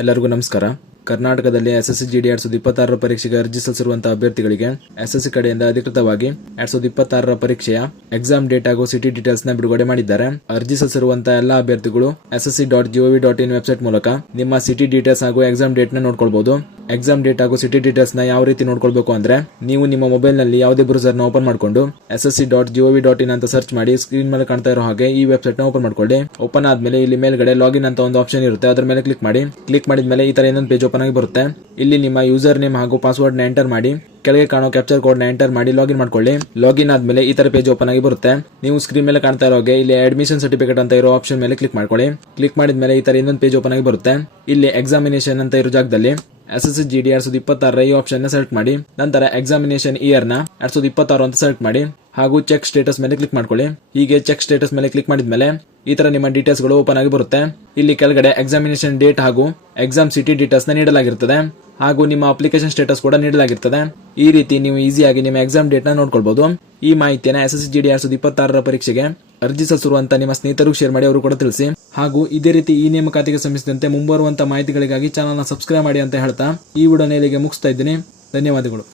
ಎಲ್ಲರಿಗೂ ನಮಸ್ಕಾರ. ಕರ್ನಾಟಕದಲ್ಲಿ ಎಸ್ಎಸ್ಸಿ ಜಿಡಿ 2026 ಪರೀಕ್ಷೆಗೆ ಅರ್ಜಿ ಸಲ್ಲಿಸಿರುವಂತಹ ಅಭ್ಯರ್ಥಿಗಳಿಗೆ ಎಸ್ಎಸ್ಸಿ ಕಡೆಯಿಂದ ಅಧಿಕೃತವಾಗಿ 2026 ಪರೀಕ್ಷೆಯ ಎಕ್ಸಾಮ್ ಡೇಟ್ ಹಾಗೂ ಸಿಟಿ ಡೀಟೇಲ್ಸ್ ನ ಬಿಡುಗಡೆ ಮಾಡಿದ್ದಾರೆ. ಅರ್ಜಿ ಸಲ್ಲಿಸಿರುವಂತಹ ಎಲ್ಲಾ ಅಭ್ಯರ್ಥಿಗಳು ssc.gov.in ವೆಬ್ಸೈಟ್ ಮೂಲಕ ನಿಮ್ಮ ಸಿಟಿ ಡೀಟೇಲ್ಸ್ ಹಾಗೂ ಎಕ್ಸಾಮ್ ಡೇಟ್ ನ ನೋಡ್ಕೊಳ್ಬಹುದು. ಎಕ್ಸಾಮ್ ಡೇಟ್ ಹಾಗೂ ಸಿಟಿ ಡೀಟೇಲ್ಸ್ ನ ಯಾವ ರೀತಿ ನೋಡ್ಕೊಳ್ಬೇಕು ಅಂದ್ರೆ, ನೀವು ನಿಮ್ಮ ಮೊಬೈಲ್ ನಲ್ಲಿ ಯಾವುದೇ ಬ್ರೌಸರ್ ನ ಓಪನ್ ಮಾಡ್ಕೊಂಡು ssc.gov.in ಅಂತ ಸರ್ಚ್ ಮಾಡಿ ಸ್ಕ್ರೀನ್ ಮೇಲೆ ಕಾಣ್ತಾ ಇರೋ ಹಾಗೆ ಈ ವೆಬ್ಸೈಟ್ ನ ಓಪನ್ ಮಾಡ್ಕೊಳ್ಳಿ. ಓಪನ್ ಆದ್ಮೇಲೆ ಇಲ್ಲಿ ಮೇಲ್ಗಡೆ ಲಾಗಿನ್ ಅಂತ ಒಂದು ಆಪ್ಷನ್ ಇರುತ್ತೆ, ಅದರ ಮೇಲೆ ಕ್ಲಿಕ್ ಮಾಡಿ. ಕ್ಲಿಕ್ ಮಾಡಿದ್ಮೇಲೆ ಈ ತರ ಇನ್ನೊಂದು ಪೇಜ್ ಓಪನ್ ಆಗಿ ಬರುತ್ತೆ. ಇಲ್ಲಿ ನಿಮ್ಮ ಯೂಸರ್ ನೇಮ್ ಹಾಗೂ ಪಾಸ್ವರ್ಡ್ ನ ಎಂಟರ್ ಮಾಡಿ, ಕೆಳಗೆ ಕಾಣೋ ಕ್ಯಾಪ್ಚರ್ ಕೋಡ್ ನ ಎಂಟರ್ ಮಾಡಿ ಲಾಗಿನ್ ಮಾಡ್ಕೊಳ್ಳಿ. ಲಾಗಿನ್ ಆದ್ಮೇಲೆ ಈ ತರ ಪೇಜ್ ಓಪನ್ ಆಗಿ ಬರುತ್ತೆ. ನೀವು ಸ್ಕ್ರೀನ್ ಮೇಲೆ ಕಾಣ್ತಾ ಇರೋ ಹಾಗೆ ಇಲ್ಲಿ ಅಡ್ಮಿಷನ್ ಸರ್ಟಿಫಿಕೇಟ್ ಅಂತ ಇರೋ ಆಪ್ಷನ್ ಮೇಲೆ ಕ್ಲಿಕ್ ಮಾಡ್ಕೊಳ್ಳಿ. ಕ್ಲಿಕ್ ಮಾಡಿದ್ಮೇಲೆ ಈ ತರ ಇನ್ನೊಂದು ಪೇಜ್ ಓಪನ್ ಆಗಿ ಬರುತ್ತೆ. ಇಲ್ಲಿ ಎಕ್ಸಾಮಿನೇಷನ್ ಅಂತ ಇರೋ ಜಾಗದಲ್ಲಿ ಎಸ್ಎಸ್ಸಿ ಜಿಡಿ 2026 ಈ ಆಪ್ಷನ್ ನ ಸೆಲೆಕ್ಟ್ ಮಾಡಿ. ನಂತರ ಎಕ್ಸಾಮಿನೇಷನ್ ಇಯರ್ ನ 2026 ಅಂತ ಸೆಲೆಕ್ಟ್ ಮಾಡಿ ಹಾಗೂ ಚೆಕ್ ಸ್ಟೇಟಸ್ ಮೇಲೆ ಕ್ಲಿಕ್ ಮಾಡ್ಕೊಳ್ಳಿ. ಹೀಗೆ ಚೆಕ್ ಸ್ಟೇಟಸ್ ಮೇಲೆ ಕ್ಲಿಕ್ ಮಾಡಿದ್ಮೇಲೆ ಈ ತರ ನಿಮ್ಮ ಡೀಟೇಲ್ಸ್ ಗಳು ಓಪನ್ ಆಗಿ ಬರುತ್ತೆ. ಇಲ್ಲಿ ಕೆಳಗಡೆ ಎಕ್ಸಾಮಿನೇಷನ್ ಡೇಟ್ ಹಾಗೂ ಎಕ್ಸಾಮ್ ಸಿಟಿ ಡೀಟೇಲ್ಸ್ ನ ನೀಡಲಾಗಿರುತ್ತದೆ ಹಾಗೂ ನಿಮ್ಮ ಅಪ್ಲಿಕೇಶನ್ ಸ್ಟೇಟಸ್ ಕೂಡ ನೀಡಲಾಗಿರುತ್ತದೆ. ಈ ರೀತಿ ನೀವು ಈಸಿಯಾಗಿ ನಿಮ್ಮ ಎಕ್ಸಾಮ್ ಡೇಟ್ ನ ನೋಡ್ಕೊಳ್ಬಹುದು. ಈ ಮಾಹಿತಿಯನ್ನು ಎಸ್ಎಸ್ಸಿ ಜಿಡಿ 2026 ಪರೀಕ್ಷೆಗೆ ಅರ್ಜಿ ಸಲ್ಲಿಸಿರುವಂತಹ ನಿಮ್ಮ ಸ್ನೇಹಿತರಿಗೆ ಶೇರ್ ಮಾಡಿ, ಅವರು ಕೂಡ ತಿಳಿಸಿ. ಹಾಗೂ ಇದೇ ರೀತಿ ಈ ನೇಮಕಾತಿಗೆ ಸಂಬಂಧಿಸಿದಂತೆ ಮುಂಬರುವಂತಹ ಮಾಹಿತಿಗಳಿಗಾಗಿ ಚಾನಲ್ ನ ಸಬ್ಸ್ಕ್ರೈಬ್ ಮಾಡಿ ಅಂತ ಹೇಳ್ತಾ ಈ ವಿಡಿಯೋನ ಇಲ್ಲಿಗೆ ಮುಗಿಸ್ತಾ ಇದ್ದೀನಿ. ಧನ್ಯವಾದಗಳು.